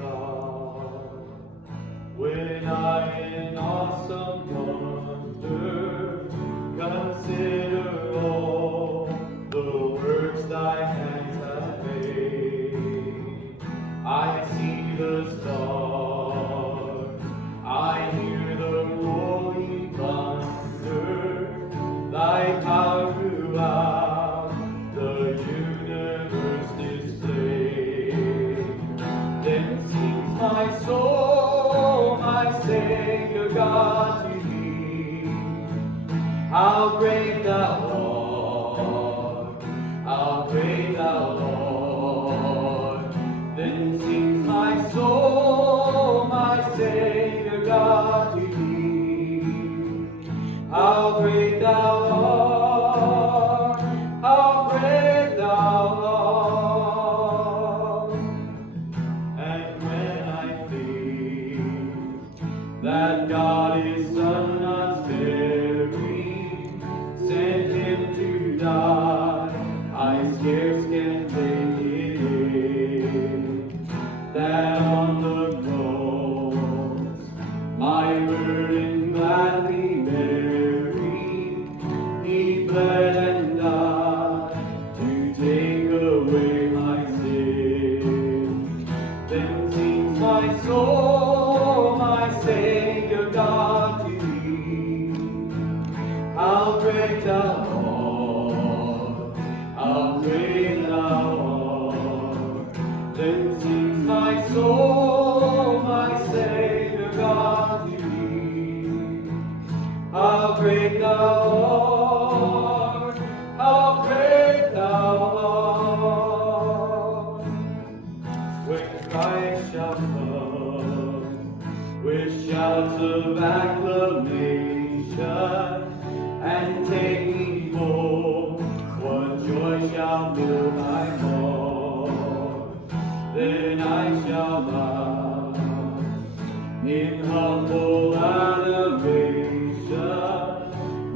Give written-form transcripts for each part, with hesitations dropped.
God. When I in awesome wonder consider all the works thy hands have made, I see the stars, I hear the rolling thunder, thy power throughout the universe displayed. Then sings my soul, my Saviour God, to thee. How great thou art, how great thou art. Then sings my soul, my Saviour God, to thee. How great thou art, how great thou art. And when I think that God His Son unsparing sent Him to die, I scarce can take it in, that on the cross my burden gladly bearing, He bled and died to take away my sin. Then sings my soul, my Saviour God, to thee. How great thou art, how great thou art. Then sings my soul, my Saviour God, to thee. How great thou art, how great thou art. When Christ shall come with shouts of acclamation and take me home, what joy shall fill my heart. Then I shall bow in humble adoration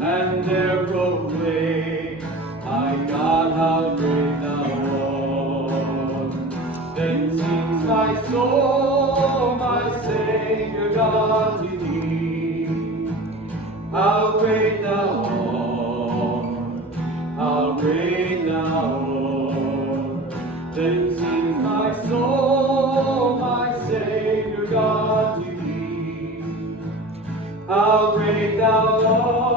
and there proclaim, my God, how great thou art. Then sings my soul, my Saviour God, to thee. How great thou art, how great thou art. Then sings my soul, my Saviour God, to thee. How great thou art.